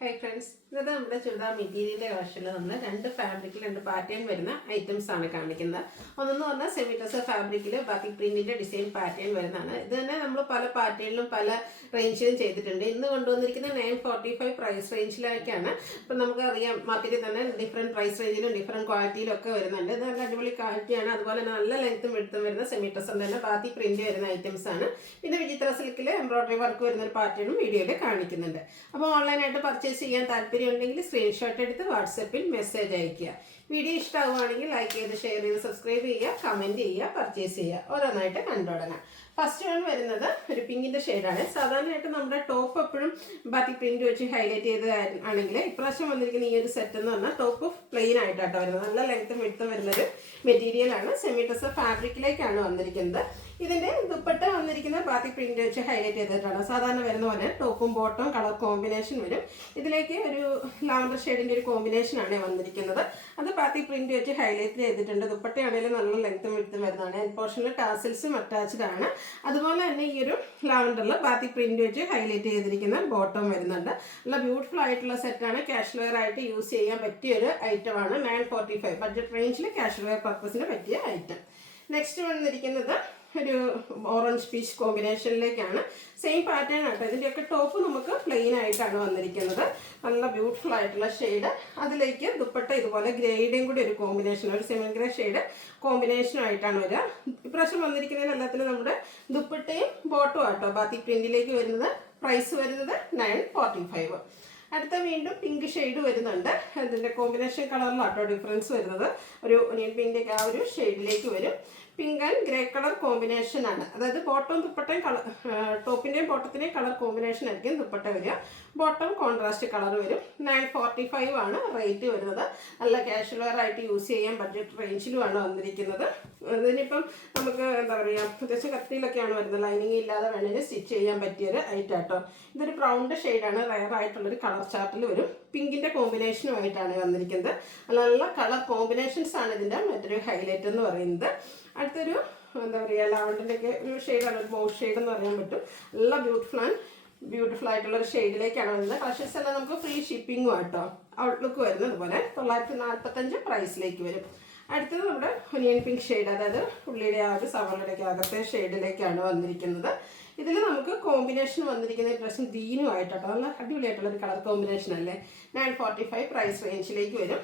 Hi friends, ഇന്നത്തെ നമ്മുടെ ചുരിദാർ മെറ്റീരിയലിന്റെ കളക്ഷനിൽ നമ്മൾ രണ്ട് ഫാബ്രിക്കിൽ രണ്ട് പാറ്റേൺ വരുന്ന ഐറ്റംസ് ആണ് കാണിക്കുന്നത്. ഒന്നെന്ന് പറഞ്ഞാൽ സെമി ടസർ ഫാബ്രിക്കിൽ ബാക്കി പ്രിന്റിന്റെ ഡിസൈൻ പാറ്റേൺ വരുന്നതാണ്. ഇത് തന്നെ നമ്മൾ പല പാറ്റേണിലും പല റേഞ്ചിലും ചെയ്തിട്ടുണ്ട്. ഇന്ന് കൊണ്ടുവന്നിരിക്കുന്ന 945 പ്രൈസ് റേഞ്ചിലേക്കാണ്. അപ്പം നമുക്കറിയാം മാർക്കറ്റിൽ തന്നെ ഡിഫറെൻറ്റ് പ്രൈസ് റേഞ്ചിലും ഡിഫറെൻറ്റ് ക്വാളിറ്റിയിലും ഒക്കെ വരുന്നുണ്ട്. ഇത് നല്ല അടിപൊളി ക്വാളിറ്റിയാണ്. അതുപോലെ തന്നെ നല്ല ലെങ്ത്തും വെടുത്തും വരുന്ന സെമി ടസർ തന്നെ ബാക്കി പ്രിന്റ് വരുന്ന ഐറ്റംസ് ആണ്. പിന്നെ വിചിത്ര സിൽക്കിൽ എംബ്രോയിഡറി വർക്ക് വരുന്ന ഒരു പാറ്റേണും വീഡിയോയിൽ കാണിക്കുന്നുണ്ട്. അപ്പോൾ ഓൺലൈനായിട്ട് പർച്ചേസ് ചെയ്യാൻ താല്പര്യം ഉണ്ടെങ്കിൽ സ്ക്രീൻഷോട്ട് എടുത്ത് വാട്സപ്പിൽ മെസ്സേജ് അയയ്ക്കുക. വീഡിയോ ഇഷ്ടമാവുകയാണെങ്കിൽ ലൈക്ക് ചെയ്ത് ഷെയർ ചെയ്ത് സബ്സ്ക്രൈബ് ചെയ്യുക, കമൻറ്റ് ചെയ്യുക, പർച്ചേസ് ചെയ്യുക. ഓരോന്നായിട്ട് കണ്ടുതുടങ്ങാം. ഫസ്റ്റ് വൺ വരുന്നത് ഒരു പിങ്കിൻ്റെ ഷെയ്ഡാണ്. സാധാരണയായിട്ട് നമ്മുടെ ടോപ്പ് എപ്പോഴും ബാത്തിക് പ്രിന്റ് വെച്ച് ഹൈലൈറ്റ് ചെയ്ത് ആണെങ്കിൽ ഇപ്രാവശ്യം വന്നിരിക്കുന്ന ഈ ഒരു സെറ്റ് എന്ന് പറഞ്ഞാൽ ടോപ്പ് പ്ലെയിൻ ആയിട്ടാട്ടോ വരുന്നത്. നല്ല ലെങ്ത്തും വിഡ്ത്തും വരുന്നൊരു മെറ്റീരിയലാണ്. സെമി ടസർ ഫാബ്രിക്കിലേക്കാണ് വന്നിരിക്കുന്നത്. ഇതിൻ്റെ ദുപ്പട്ട വന്നിരിക്കുന്നത് ബാത്തിക് പ്രിന്റ് വെച്ച് ഹൈലൈറ്റ് ചെയ്തിട്ടാണ്. സാധാരണ വരുന്ന പോലെ ടോപ്പും ബോട്ടവും കളർ കോമ്പിനേഷൻ വരും. ഇതിലേക്ക് ഒരു ലാവൻഡർ ഷെയ്ഡിൻ്റെ ഒരു കോമ്പിനേഷനാണ് വന്നിരിക്കുന്നത്. അത് ബാത്തിക് പ്രിന്റ് വെച്ച് ഹൈലൈറ്റ് ചെയ്തിട്ടുണ്ട്. ദുപ്പട്ടയാണെങ്കിലും നല്ല ലെങ്ത്തും വിഡ്ത്തും വരുന്നതാണ്. എൻ പോർഷനിൽ ടാസിൽസും അറ്റാച്ച്ഡ് ആണ്. അതുപോലെ തന്നെ ഈ ഒരു ലാവൻഡറിൽ ബാത്തിക് പ്രിന്റ് വെച്ച് ഹൈലൈറ്റ് ചെയ്തിരിക്കുന്ന ബോട്ടം വരുന്നുണ്ട്. നല്ല ബ്യൂട്ടിഫുൾ ആയിട്ടുള്ള സെറ്റാണ്. ക്യാഷ് വെയർ ആയിട്ട് യൂസ് ചെയ്യാൻ പറ്റിയ ഒരു ഐറ്റമാണ്. 945 ബഡ്ജറ്റ് റേഞ്ചിൽ ക്യാഷ് വെയർ പർപ്പസിന് പറ്റിയ ഐറ്റം. നെക്സ്റ്റ് വന്നിരിക്കുന്നത് ഒരു ഓറഞ്ച് പീച്ച് കോമ്പിനേഷനിലേക്കാണ്. സെയിം പാറ്റേൺ ആട്ടോ. ഇതിൻ്റെയൊക്കെ ടോപ്പ് നമുക്ക് പ്ലെയിൻ ആയിട്ടാണ് വന്നിരിക്കുന്നത്. നല്ല ബ്യൂട്ടിഫുൾ ആയിട്ടുള്ള ഷെയ്ഡ്. അതിലേക്ക് ദുപ്പട്ട ഇതുപോലെ ഗ്രേയുടെയും കൂടി ഒരു കോമ്പിനേഷൻ, ഒരു സെമി ഗ്രേ ഷെയ്ഡ് കോമ്പിനേഷനായിട്ടാണ് വരിക. ഇപ്രാവശ്യം വന്നിരിക്കുന്നതിന് എല്ലാത്തിനും നമ്മുടെ ദുപ്പട്ടയും ബോട്ടും ആട്ടോ ബാത്തിക് പ്രിന്റിലേക്ക് വരുന്നത്. പ്രൈസ് വരുന്നത് 945. അടുത്ത വീണ്ടും പിങ്ക് ഷെയ്ഡ് വരുന്നുണ്ട്. അതിൻ്റെ കോമ്പിനേഷൻ കളറിലാട്ടോ ഡിഫറൻസ് വരുന്നത്. ഒരു ഒനിയൻ പിങ്കിൻ്റെ ആ ഒരു ഷെയ്ഡിലേക്ക് വരും. Pink and grey colour combination ആണ്. അതായത് ബോട്ടവും ദുപ്പട്ടയും കളർ, ടോപ്പിൻ്റെയും ബോട്ടത്തിൻ്റെയും കളർ കോമ്പിനേഷൻ ആയിരിക്കും ദുപ്പട്ട വരിക. ബോട്ടം കോൺട്രാസ്റ്റ് കളർ വരും. 945 ആണ് റേറ്റ് വരുന്നത്. നല്ല ക്യാഷ് വെയർ ആയിട്ട് യൂസ് ചെയ്യാൻ ബഡ്ജറ്റ് റേഞ്ചിലുമാണ് വന്നിരിക്കുന്നത്. ഇതിനിപ്പം നമുക്ക് എന്താ പറയുക, അത്യാവശ്യം കത്തിയിലൊക്കെയാണ് വരുന്നത്. ലൈനിങ് ഇല്ലാതെ വേണമെങ്കിൽ സ്റ്റിച്ച് ചെയ്യാൻ പറ്റിയൊരു ഐറ്റം ആട്ടോ. ഇതൊരു ബ്രൗണ്ട് ഷെയ്ഡാണ്. റയർ ആയിട്ടുള്ളൊരു കളർ ചാർട്ടിൽ വരും. പിങ്കിൻ്റെ കോമ്പിനേഷനുമായിട്ടാണ് വന്നിരിക്കുന്നത്. നല്ല കളർ കോമ്പിനേഷൻസ് ആണ് ഇതിൻ്റെ മറ്റൊരു ഹൈലൈറ്റ് എന്ന് പറയുന്നത്. അടുത്തൊരു എന്താ പറയുക, ലാവൻഡറിൻ്റെയൊക്കെ ഒരു ഷെയ്ഡാണ്, ഒരു ബോഷ് ഷെയ്ഡ് എന്ന് പറയാൻ പറ്റും. നല്ല ബ്യൂട്ടിഫുൾ ആയിട്ടുള്ള ഒരു ഷെയ്ഡിലേക്കാണ് വരുന്നത്. കളക്ഷൻസ് എല്ലാം നമുക്ക് ഫ്രീ ഷിപ്പിങ്ങും ആട്ടോ. ഔട്ട്ലുക്ക് വരുന്നത് അതുപോലെ 945 പ്രൈസിലേക്ക് വരും. അടുത്തത് നമ്മുടെ ഒനിയൻ പിങ്ക് ഷെയ്ഡ്, അതായത് ഉള്ളിയുടെ ആ ഒരു സവളയുടെയൊക്കെ അകത്തെ ഷെയ്ഡിലേക്കാണ് വന്നിരിക്കുന്നത്. ഇതിൽ നമുക്ക് കോമ്പിനേഷൻ വന്നിരിക്കുന്ന ഡ്രസ്സും ഗ്രീനും ആയിട്ടോ. നല്ല അടിപൊളിയായിട്ടുള്ളൊരു കളർ കോമ്പിനേഷൻ അല്ലേ. 945 പ്രൈസ് റേഞ്ചിലേക്ക് വരും.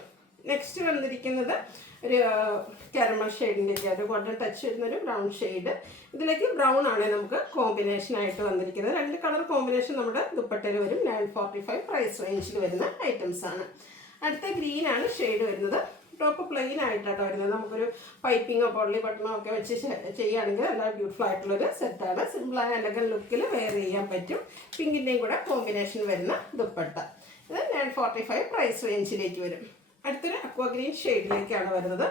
നെക്സ്റ്റ് വന്നിരിക്കുന്നത് ഒരു കാരമൽ ഷെയ്ഡിൻ്റെയൊക്കെ ഒരു ഗോൾഡൻ ടച്ച് വരുന്നൊരു ബ്രൗൺ ഷെയ്ഡ്. ഇതിലേക്ക് ബ്രൗൺ ആണ് നമുക്ക് കോമ്പിനേഷനായിട്ട് വന്നിരിക്കുന്നത്. രണ്ട് കളർ കോമ്പിനേഷൻ നമ്മുടെ ദുപ്പട്ടയിൽ വരും. 945 പ്രൈസ് റേഞ്ചിൽ വരുന്ന ഐറ്റംസ് ആണ്. അടുത്ത ഗ്രീൻ ആണ് ഷെയ്ഡ് വരുന്നത്. ടോപ്പ് പ്ലെയിൻ ആയിട്ടാട്ടോ വരുന്നത്. നമുക്കൊരു പൈപ്പിങ്ങോ പൊള്ളി ബട്ടണോ ഒക്കെ വെച്ച് ചെയ്യുകയാണെങ്കിൽ നല്ല ബ്യൂട്ടിഫുൾ ആയിട്ടുള്ളൊരു സെറ്റാണ്. സിമ്പിളായ എലഗൻ ലുക്കിൽ വെയർ ചെയ്യാൻ പറ്റും. പിങ്കിൻ്റെയും കൂടെ കോമ്പിനേഷൻ വരുന്ന ദുപ്പട്ട. ഇത് 945 പ്രൈസ് റേഞ്ചിലേക്ക് വരും. അടുത്തൊരു അക്വാ ഗ്രീൻ ഷെയ്ഡിലേക്കാണ് വരുന്നത്.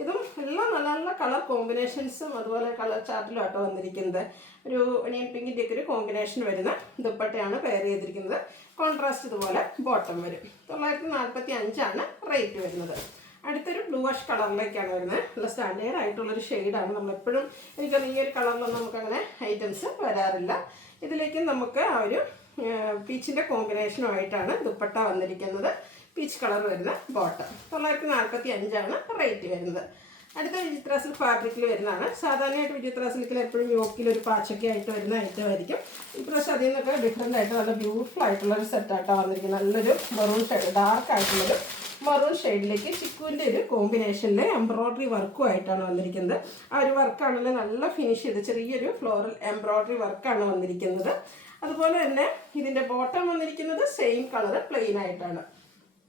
ഇതും എല്ലാം നല്ല നല്ല കളർ കോമ്പിനേഷൻസും അതുപോലെ കളർ ചാർട്ടിലും ആട്ടോ വന്നിരിക്കുന്നത്. ഒരു ഒനിയൻ പിങ്കിൻ്റെയൊക്കെ ഒരു കോമ്പിനേഷൻ വരുന്ന ദുപ്പട്ടയാണ് പെയർ ചെയ്തിരിക്കുന്നത്. കോൺട്രാസ്റ്റ് ഇതുപോലെ ബോട്ടം വരും. 945 ആണ് റേറ്റ് വരുന്നത്. അടുത്തൊരു ബ്ലൂ വാഷ് കളറിലേക്കാണ് വരുന്നത്. നല്ല സ്റ്റാൻഡേർഡ് ആയിട്ടുള്ളൊരു ഷെയ്ഡാണ്. നമ്മളെപ്പോഴും എനിക്കത് ഈ ഒരു കളറിലൊന്നും നമുക്കങ്ങനെ ഐറ്റംസ് വരാറില്ല. ഇതിലേക്ക് നമുക്ക് ആ ഒരു പീച്ചിൻ്റെ കോമ്പിനേഷനുമായിട്ടാണ് ദുപ്പട്ട വന്നിരിക്കുന്നത്. പീച്ച് കളർ വരുന്ന ബോട്ടം. 945 ആണ് റേറ്റ് വരുന്നത്. അടുത്ത വിചിത്ര സിൽക്ക് ഫാബ്രിക്കിൽ വരുന്നതാണ്. സാധാരണയായിട്ട് വിചിത്ര സിൽക്കിൽ എപ്പോഴും യോക്കിലൊരു പാച്ചൊക്കെ ആയിട്ട് വരുന്ന ഐറ്റമായിരിക്കും. ഇപ്രാവശ്യം അതിൽ നിന്നൊക്കെ ഡിഫറെൻ്റ് ആയിട്ട് നല്ല ബ്യൂട്ടിഫുൾ ആയിട്ടുള്ളൊരു സെറ്റായിട്ടാണ് വന്നിരിക്കുന്നത്. നല്ലൊരു മെറൂൺ ഷെയ്ഡ്, ഡാർക്ക് ആയിട്ടുള്ളൊരു മെറൂൺ ഷെയ്ഡിലേക്ക് ചിക്കുവിൻ്റെ ഒരു കോമ്പിനേഷനിൽ എംബ്രോയ്ഡറി വർക്കും ആയിട്ടാണ് വന്നിരിക്കുന്നത്. ആ ഒരു വർക്കാണെങ്കിൽ നല്ല ഫിനിഷ് ചെയ്ത് ചെറിയൊരു ഫ്ലോറൽ എംബ്രോയ്ഡറി വർക്കാണ് വന്നിരിക്കുന്നത്. അതുപോലെ തന്നെ ഇതിൻ്റെ ബോട്ടം വന്നിരിക്കുന്നത് സെയിം കളർ പ്ലെയിൻ ആയിട്ടാണ്.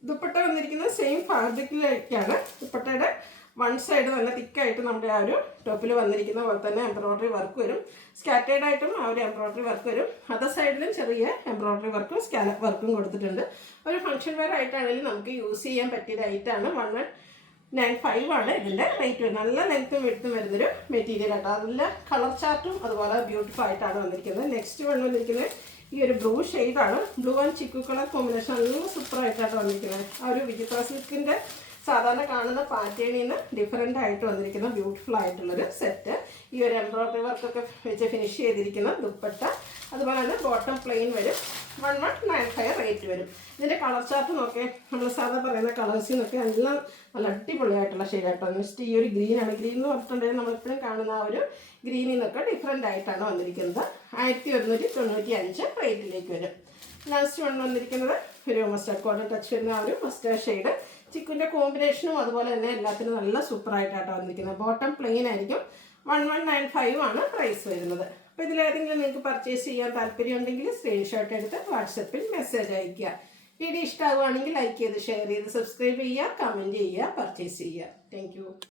ദുപ്പട്ട വന്നിരിക്കുന്നത് സെയിം ഫാബ്രിക്കിലേക്കാണ്. ദുപ്പട്ടയുടെ വൺ സൈഡ് നല്ല തിക്കായിട്ട് നമ്മുടെ ആ ഒരു ടോപ്പിൽ വന്നിരിക്കുന്ന പോലെ തന്നെ എംബ്രോയ്ഡറി വർക്ക് വരും. സ്കാറ്റേഡ് ആയിട്ടും ആ ഒരു എംബ്രോയ്ഡറി വർക്ക് വരും. അതർ സൈഡിലും ചെറിയ എംബ്രോയ്ഡറി വർക്കും സ്കാലപ്പ് വർക്കും കൊടുത്തിട്ടുണ്ട്. ഒരു ഫംഗ്ഷൻ വെയർ ആയിട്ടാണെങ്കിലും നമുക്ക് യൂസ് ചെയ്യാൻ പറ്റിയ ഐറ്റാണ്. 1195 ആണ് ഇതിൻ്റെ റേറ്റ് വരുന്നത്. നല്ല ലെങ്ത്തും വെടുത്തും വരുന്നൊരു മെറ്റീരിയൽ ആട്ടോ. അതിൽ കളർ ചാർട്ടും അതുപോലെ ബ്യൂട്ടിഫുൾ ആയിട്ടാണ് വന്നിരിക്കുന്നത്. നെക്സ്റ്റ് വന്നിരിക്കുന്നത് ഈ ഒരു ബ്ലൂ ഷെയ്ഡാണ്. Blue and chikoo colour combination നല്ല സൂപ്പറായിട്ടാണ് വന്നിരിക്കുന്നത്. ആ ഒരു വിചിത്ര സിൽക്കിൻ്റെ സാധാരണ കാണുന്ന പാറ്റേണിൽ നിന്ന് ഡിഫറെൻ്റ് ആയിട്ട് വന്നിരിക്കുന്ന ബ്യൂട്ടിഫുൾ ആയിട്ടുള്ളൊരു സെറ്റ്. ഈ ഒരു എംബ്രോയ്ഡറി വർക്കൊക്കെ വെച്ച് ഫിനിഷ് ചെയ്തിരിക്കുന്ന ദുപ്പട്ട. അതുപോലെ തന്നെ ബോട്ടം പ്ലെയിൻ വരും. 1195 റേറ്റ് വരും. ഇതിൻ്റെ കളർ ചാർട്ട് നോക്കി നമ്മൾ സാധാരണ പറയുന്ന കളേഴ്സിൽ നിന്നൊക്കെ എല്ലാം നല്ല അടിപൊളിയായിട്ടുള്ള ഷെയ്ഡായിട്ടോ. ജസ്റ്റ് ഈ ഒരു ഗ്രീനാണ്. ഗ്രീൻ എന്ന് പറഞ്ഞിട്ടുണ്ടെങ്കിൽ നമ്മളെപ്പോഴും കാണുന്ന ആ ഒരു ഗ്രീനിൽ നിന്നൊക്കെ ഡിഫറെൻ്റ് ആയിട്ടാണ് വന്നിരിക്കുന്നത്. 1195 റേറ്റിലേക്ക് വരും. ലാസ്റ്റ് വൺ വന്നിരിക്കുന്നത് ഒരു മസ്റ്റാർഡ് കോട്ടൺ ടച്ച് വരുന്ന ആ ഒരു മസ്റ്റാർഡ് ഷെയ്ഡ്. ചിക്കുൻ്റെ കോമ്പിനേഷനും അതുപോലെ തന്നെ എല്ലാത്തിനും നല്ല സൂപ്പറായിട്ടാണ് വന്നിരിക്കുന്നത്. ബോട്ടം പ്ലെയിൻ ആയിരിക്കും. 1195 ആണ് പ്രൈസ് വരുന്നത്. അപ്പോൾ ഇതിലേതെങ്കിലും നിങ്ങൾക്ക് പർച്ചേസ് ചെയ്യാൻ താല്പര്യമുണ്ടെങ്കിൽ സ്ക്രീൻഷോട്ട് എടുത്ത് വാട്സപ്പിൽ മെസ്സേജ് അയയ്ക്കുക. വീഡിയോ ഇഷ്ടമാവുകയാണെങ്കിൽ ലൈക്ക് ചെയ്ത് ഷെയർ ചെയ്ത് സബ്സ്ക്രൈബ് ചെയ്യുക, കമൻറ്റ് ചെയ്യുക, പർച്ചേസ് ചെയ്യുക. താങ്ക്